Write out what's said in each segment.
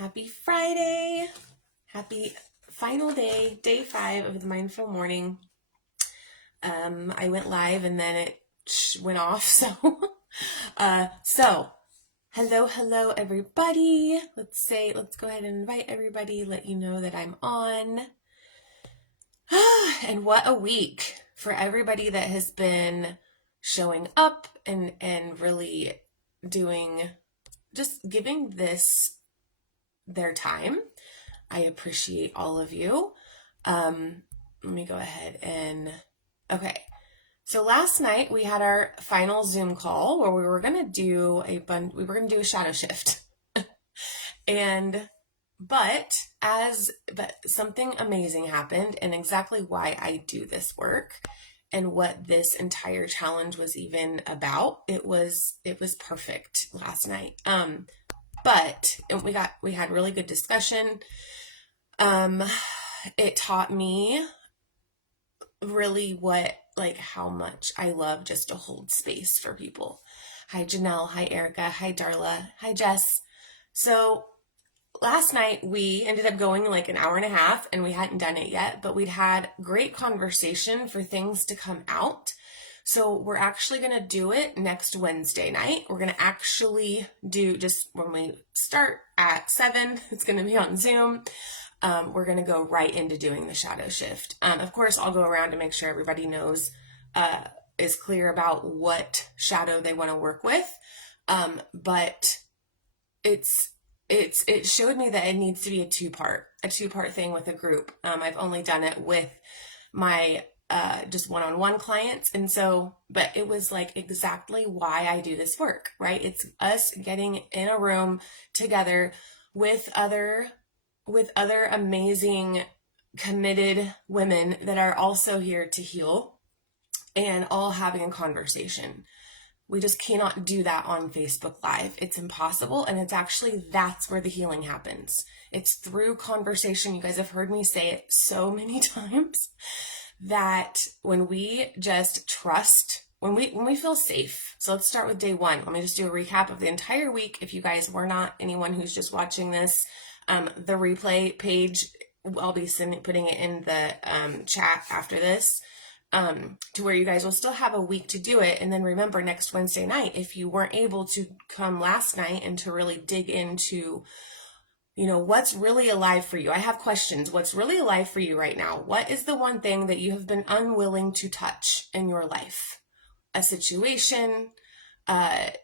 Happy Friday. Happy final day, day 5 of the Mindful Morning. I went live and then it went off. So hello, everybody. Let's go ahead and invite everybody, let you know that I'm on. And what a week for everybody that has been showing up and really just giving this their time. I appreciate all of you. Let me go ahead and, okay. So last night we had our final Zoom call where we were going to do a shadow shift. But something amazing happened, and exactly why I do this work and what this entire challenge was even about. It was perfect last night. But we had really good discussion. It taught me really how much I love just to hold space for people. Hi, Janelle. Hi, Erica. Hi, Darla. Hi, Jess. So last night we ended up going like an hour and a half, and we hadn't done it yet, but we'd had great conversation for things to come out. So we're actually going to do it next Wednesday night. We're going to actually do, just when we start at 7, it's going to be on Zoom. We're going to go right into doing the shadow shift. Of course, I'll go around to make sure everybody knows, is clear about what shadow they want to work with. But it showed me that it needs to be a two-part thing with a group. I've only done it with my just one-on-one clients. And so, but it was like exactly why I do this work, right? It's us getting in a room together with other amazing, committed women that are also here to heal, and all having a conversation. We just cannot do that on Facebook Live. It's impossible. And that's where the healing happens. It's through conversation. You guys have heard me say it so many times that when we just trust, when we feel safe. So let's start with day 1. Let me just do a recap of the entire week. If you guys were not, anyone who's just watching this, the replay page, I'll be putting it in the chat after this, to where you guys will still have a week to do it. And then remember, next Wednesday night, if you weren't able to come last night and to really dig into, what's really alive for you. I have questions. What's really alive for you right now? What is the one thing that you have been unwilling to touch in your life? A situation, a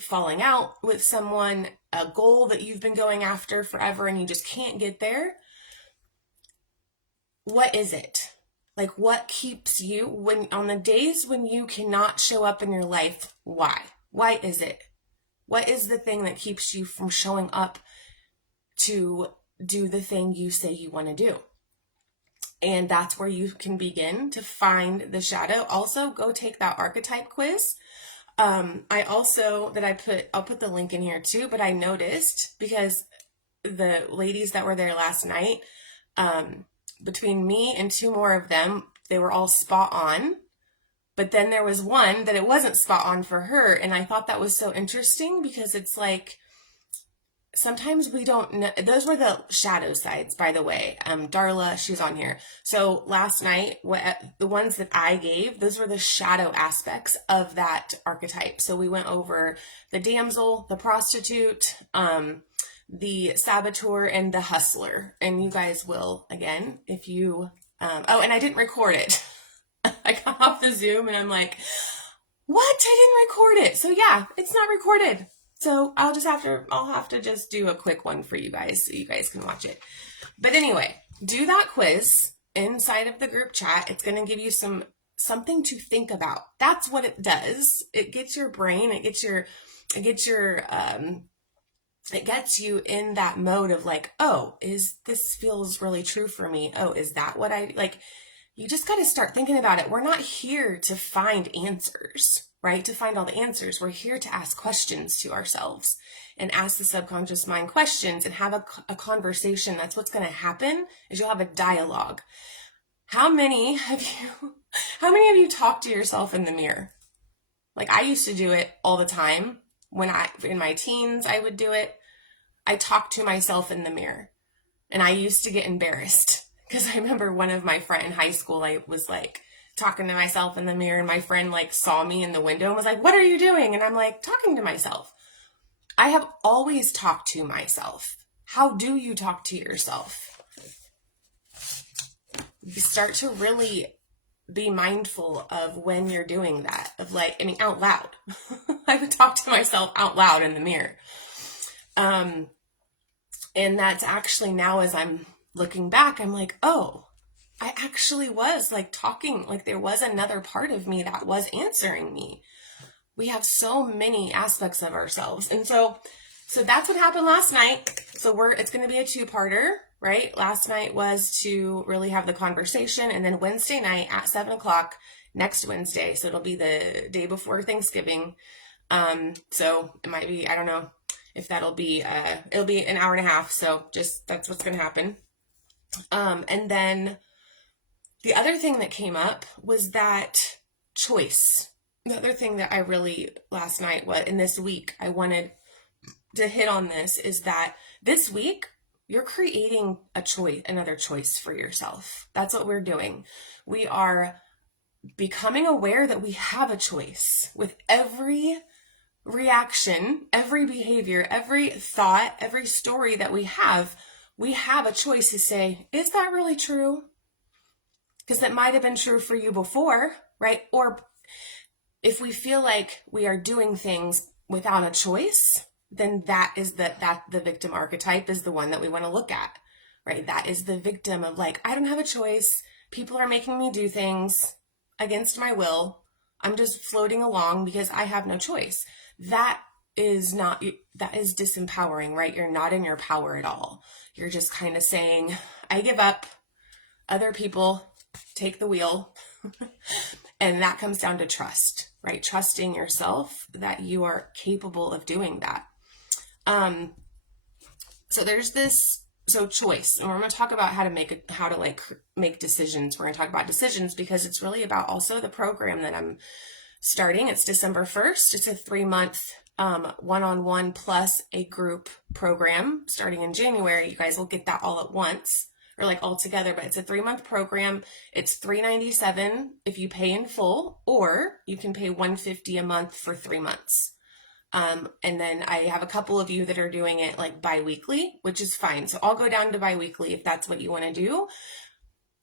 falling out with someone, a goal that you've been going after forever and you just can't get there. What is it? Like, what keeps you on the days when you cannot show up in your life? Why? Why is it? What is the thing that keeps you from showing up to do the thing you say you want to do? And that's where you can begin to find the shadow. Also, go take that archetype quiz. I'll put the link in here too, but I noticed, because the ladies that were there last night, between me and 2 more of them, they were all spot on. But then there was one that it wasn't spot on for her. And I thought that was so interesting, because it's like, sometimes we don't know. Those were the shadow sides, by the way. Darla, she's on here. So last night, the ones that I gave, those were the shadow aspects of that archetype. So we went over the damsel, the prostitute, the saboteur, and the hustler. And you guys will, again, if you, and I didn't record it. I got off the Zoom and I'm like, what? I didn't record it. So yeah, it's not recorded. So I'll have to just do a quick one for you guys so you guys can watch it. But anyway, do that quiz inside of the group chat. It's going to give you something to think about. That's what it does. It gets your brain, it gets you in that mode of like, oh, this feels really true for me? Oh, is that what I like? You just got to start thinking about it. We're not here to find answers, right? To find all the answers. We're here to ask questions to ourselves and ask the subconscious mind questions and have a conversation. That's what's going to happen, is you'll have a dialogue. How many of you talk to yourself in the mirror? Like, I used to do it all the time. In my teens, I would do it. I talk to myself in the mirror. And I used to get embarrassed because I remember one of my friends in high school, I was like talking to myself in the mirror, and my friend like saw me in the window and was like, "What are you doing?" And I'm like, talking to myself. I have always talked to myself. How do you talk to yourself? You start to really be mindful of when you're doing that, of like, I mean, out loud. I would talk to myself out loud in the mirror. And that's actually now, as I'm looking back, I'm like, oh, I actually was like talking, like there was another part of me that was answering me. We have so many aspects of ourselves. And so that's what happened last night. So it's going to be a 2-parter, right? Last night was to really have the conversation, and then Wednesday night at 7:00 next Wednesday. So it'll be the day before Thanksgiving. So it might be, I don't know if that'll be, it'll be an hour and a half. So just, that's what's going to happen. And then the other thing that came up was that choice. The other thing that I really last night, in this week, I wanted to hit on this is that this week you're creating a choice, another choice for yourself. That's what we're doing. We are becoming aware that we have a choice with every reaction, every behavior, every thought, every story that we have a choice to say, is that really true? Because that might have been true for you before, right? Or if we feel like we are doing things without a choice, then that is the victim archetype is the one that we want to look at, right? That is the victim of like, I don't have a choice. People are making me do things against my will. I'm just floating along because I have no choice. That is disempowering, right? You're not in your power at all. You're just kind of saying, I give up. Other people take the wheel. And that comes down to trust, right? Trusting yourself that you are capable of doing that. So there's this, choice, and we're going to talk about how to make decisions. We're going to talk about decisions because it's really about also the program that I'm starting. It's December 1st. It's a 3-month, one-on-one plus a group program starting in January. You guys will get that all at once, or like all together, but it's a 3-month program. It's $397 if you pay in full, or you can pay $150 a month for 3 months. And then I have a couple of you that are doing it like bi-weekly, which is fine. So I'll go down to bi-weekly if that's what you want to do.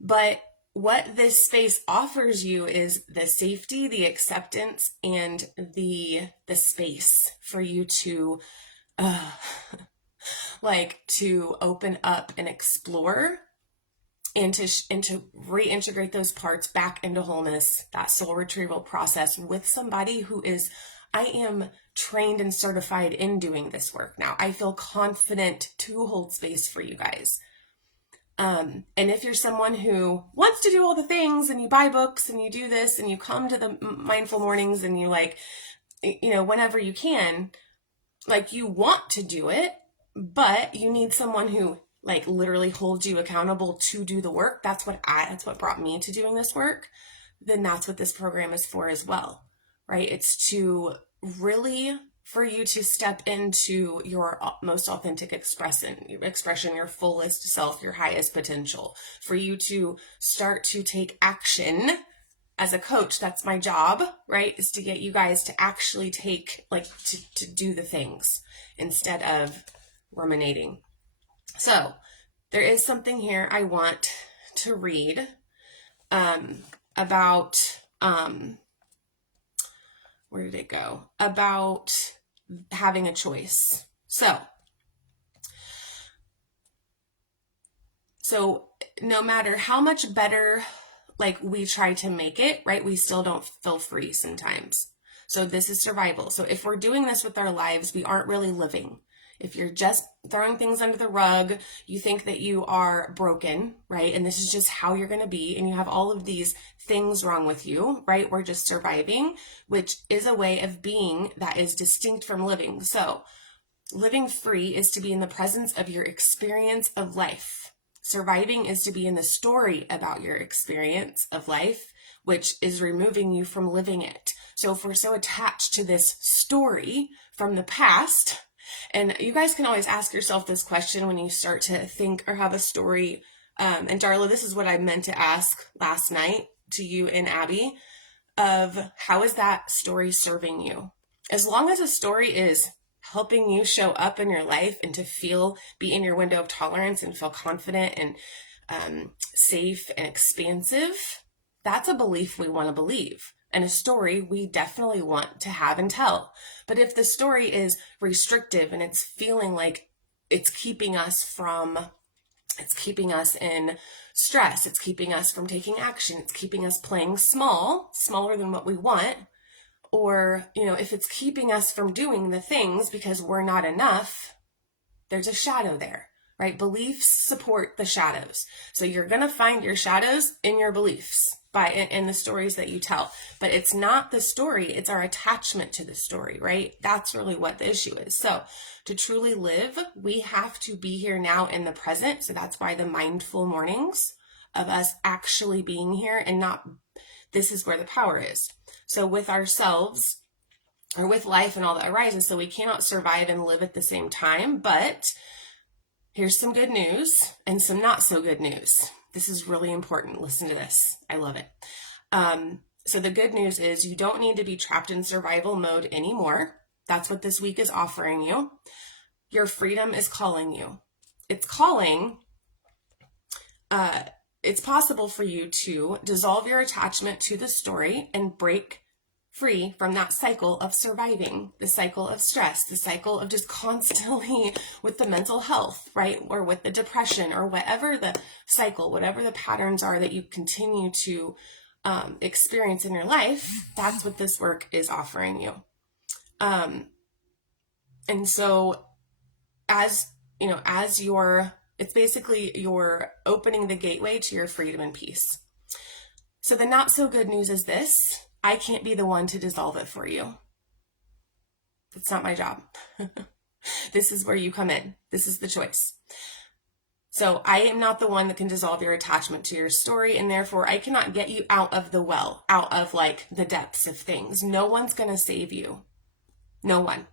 But what this space offers you is the safety, the acceptance, and the space for you to, to open up and explore and to reintegrate those parts back into wholeness, that soul retrieval process with somebody who is, I am trained and certified in doing this work now. I feel confident to hold space for you guys. And if you're someone who wants to do all the things and you buy books and you do this and you come to the mindful mornings and you whenever you can, you want to do it, but you need someone who literally holds you accountable to do the work. That's what brought me to doing this work. Then that's what this program is for as well, right? It's to really for you to step into your most authentic expression, your fullest self, your highest potential, for you to start to take action. As a coach, that's my job, right? Is to get you guys to actually take, to do the things instead of ruminating. So there is something here I want to read about, where did it go? About having a choice. So no matter how much better we try to make it, right, we still don't feel free sometimes. So this is survival. So if we're doing this with our lives, we aren't really living. If you're just throwing things under the rug, you think that you are broken, right? And this is just how you're going to be. And you have all of these things wrong with you, right? We're just surviving, which is a way of being that is distinct from living. So living free is to be in the presence of your experience of life. Surviving is to be in the story about your experience of life, which is removing you from living it. So if we're so attached to this story from the past, And you guys can always ask yourself this question when you start to think or have a story. And Darla, this is what I meant to ask last night to you and Abby, of how is that story serving you? As long as a story is helping you show up in your life and to be in your window of tolerance and feel confident and safe and expansive, that's a belief we want to believe. And a story we definitely want to have and tell. But if the story is restrictive and it's feeling like it's keeping us in stress, it's keeping us from taking action, it's keeping us playing smaller than what we want, or, if it's keeping us from doing the things because we're not enough, there's a shadow there, right? Beliefs support the shadows. So you're going to find your shadows in your beliefs in the stories that you tell. But it's not the story, it's our attachment to the story, right? That's really what the issue is. So to truly live, we have to be here now in the present. So that's why the mindful mornings of us actually being here and not, this is where the power is. So with ourselves or with life and all that arises, so we cannot survive and live at the same time. But here's some good news and some not so good news. This is really important. Listen to this. I love it. So the good news is you don't need to be trapped in survival mode anymore. That's what this week is offering you. Your freedom is calling you. It's calling. It's possible for you to dissolve your attachment to the story and break free from that cycle of surviving, the cycle of stress, the cycle of just constantly with the mental health, right? Or with the depression or whatever the cycle, whatever the patterns are that you continue to experience in your life. That's what this work is offering you. And so it's basically you're opening the gateway to your freedom and peace. So the not so good news is this: I can't be the one to dissolve it for you. That's not my job. This is where you come in. This is the choice. So I am not the one that can dissolve your attachment to your story, and therefore I cannot get you out of the well, out of like the depths of things. No one's going to save you. No one.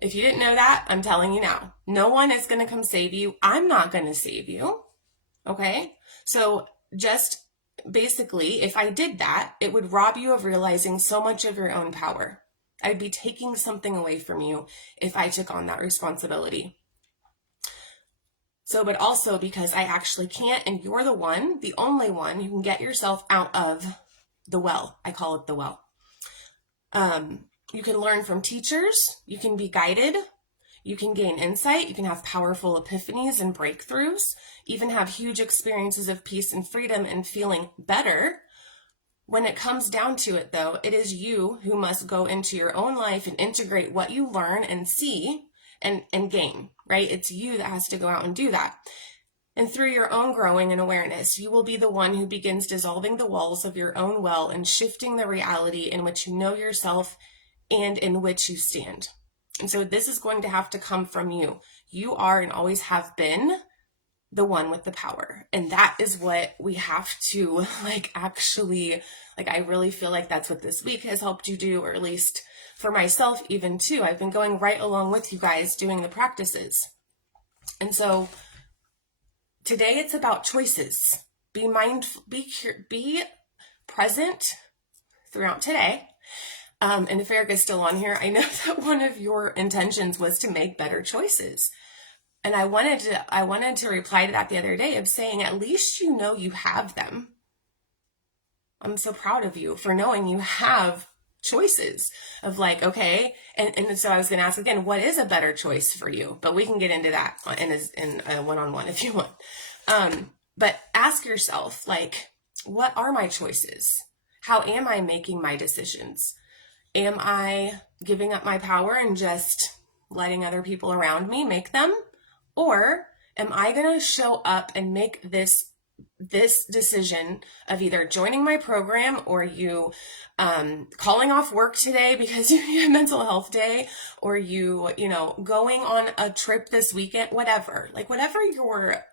If you didn't know that, I'm telling you now. No one is going to come save you. I'm not going to save you. Okay? So just basically, if I did that, it would rob you of realizing so much of your own power. I'd be taking something away from you if I took on that responsibility. So, but also because I actually can't, and you're the only one who can get yourself out of the well. I call it the well. You can learn from teachers, you can be guided, you can gain insight, you can have powerful epiphanies and breakthroughs, even have huge experiences of peace and freedom and feeling better. When it comes down to it, though, it is you who must go into your own life and integrate what you learn and see and gain, right? It's you that has to go out and do that. And through your own growing and awareness, you will be the one who begins dissolving the walls of your own well and shifting the reality in which you know yourself and in which you stand. And so this is going to have to come from you. You are and always have been the one with the power. And that is what we have to I really feel like that's what this week has helped you do, or at least for myself even too. I've been going right along with you guys doing the practices. And so today it's about choices. Be mindful, be present throughout today. And if Eric is still on here, I know that one of your intentions was to make better choices. And I wanted to reply to that the other day of saying, at least you know you have them. I'm so proud of you for knowing you have choices of like, okay. And so I was going to ask again, what is a better choice for you? But we can get into that in a one-on-one if you want. But ask yourself, like, what are my choices? How am I making my decisions? Am I giving up my power and just letting other people around me make them? Or am I going to show up and make this decision of either joining my program or you calling off work today because you need a mental health day, or you going on a trip this weekend, whatever your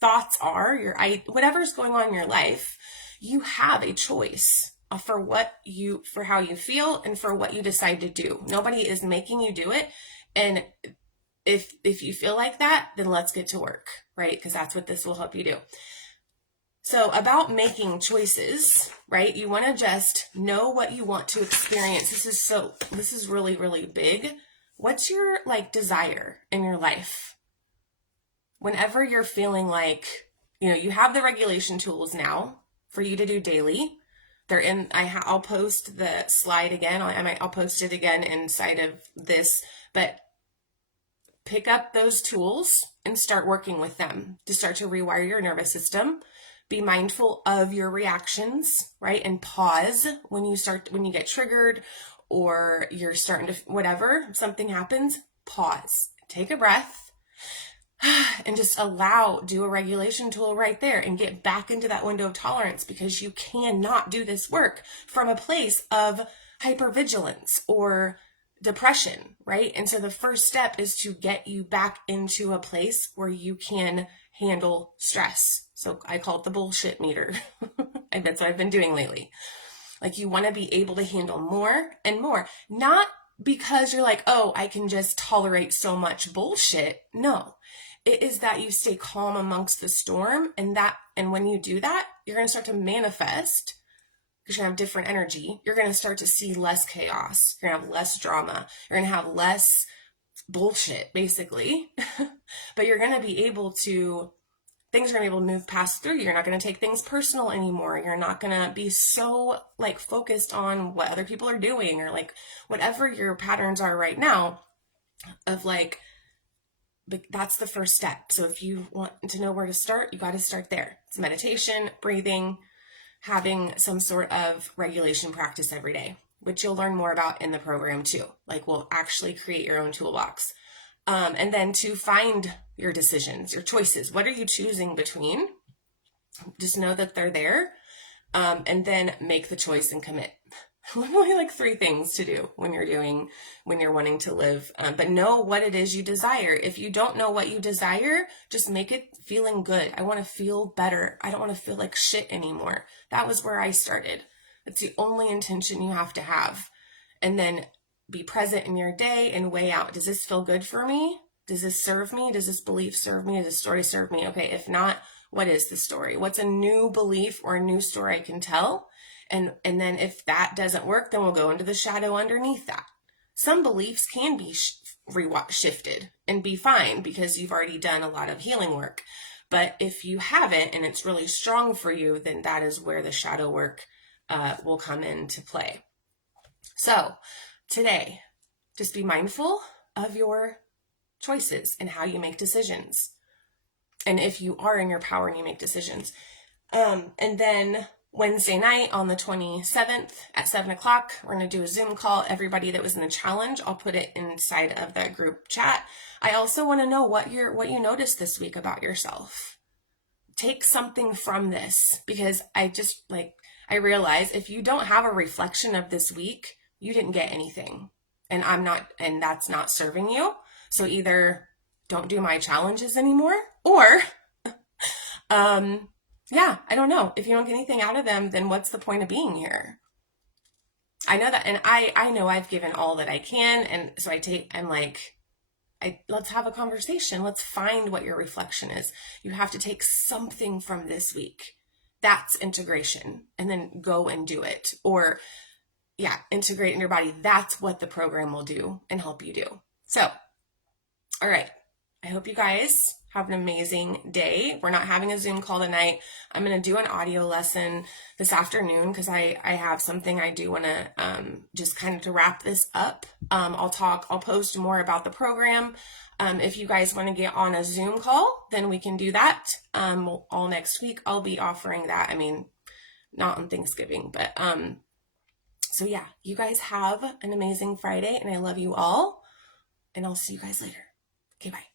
thoughts are, whatever's going on in your life, you have a choice for how you feel and for what you decide to do. Nobody is making you do it. And if you feel like that, then let's get to work, right? Because that's what this will help you do. So about making choices, right? You want to just know what you want to experience. This is really, really big. What's your like desire in your life? Whenever you're feeling like, you have the regulation tools now for you to do daily. They're in, I'll post the slide again. I'll post it again inside of this, but pick up those tools and start working with them to start to rewire your nervous system. Be mindful of your reactions, right? And pause when you get triggered or you're starting to, whatever, something happens, pause, take a breath, and just do a regulation tool right there and get back into that window of tolerance, because you cannot do this work from a place of hypervigilance or depression, right? And so the first step is to get you back into a place where you can handle stress. So I call it the bullshit meter. And that's what I've been doing lately. Like, you want to be able to handle more and more, not because you're like, oh, I can just tolerate so much bullshit. No, it is that you stay calm amongst the storm, and when you do that, you're going to start to manifest, because you're going to have different energy. You're going to start to see less chaos. You're going to have less drama. You're going to have less bullshit, basically. But you're going to be able to, things are going to be able to move past through you. You're not going to take things personal anymore. You're not going to be so like focused on what other people are doing, or like whatever your patterns are right now of like, but that's the first step. So if you want to know where to start, you got to start there. It's meditation, breathing, having some sort of regulation practice every day, which you'll learn more about in the program too. Like, we'll actually create your own toolbox. And then to find your decisions, your choices. What are you choosing between? Just know that they're there. And then make the choice and commit. Literally like 3 things to do when you're wanting to live. But know what it is you desire. If you don't know what you desire, just make it feeling good. I want to feel better. I don't want to feel like shit anymore. That was where I started. It's the only intention you have to have. And then be present in your day and weigh out, does this feel good for me? Does this serve me? Does this belief serve me? Does this story serve me? Okay, if not, what is the story? What's a new belief or a new story I can tell? And then if that doesn't work, then we'll go into the shadow underneath that. Some beliefs can be shifted and be fine because you've already done a lot of healing work. But if you haven't and it's really strong for you, then that is where the shadow work will come into play. So today, just be mindful of your choices and how you make decisions. And if you are in your power and you make decisions. And then Wednesday night on the 27th at 7:00, we're going to do a Zoom call. Everybody that was in the challenge, I'll put it inside of the group chat. I also want to know what you noticed this week about yourself. Take something from this, because I realize if you don't have a reflection of this week, you didn't get anything. And that's not serving you. So either don't do my challenges anymore, or I don't know. If you don't get anything out of them, then what's the point of being here? I know that, and I know I've given all that I can, and so let's have a conversation. Let's find what your reflection is. You have to take something from this week. That's integration, and then go and do it. Or integrate in your body. That's what the program will do and help you do. So, all right. I hope you guys have an amazing day. We're not having a Zoom call tonight. I'm going to do an audio lesson this afternoon because I have something I do want to just kind of to wrap this up. I'll post more about the program. If you guys want to get on a Zoom call, then we can do that. All next week, I'll be offering that. I mean, not on Thanksgiving, but so yeah, you guys have an amazing Friday, and I love you all, and I'll see you guys later. Okay, bye.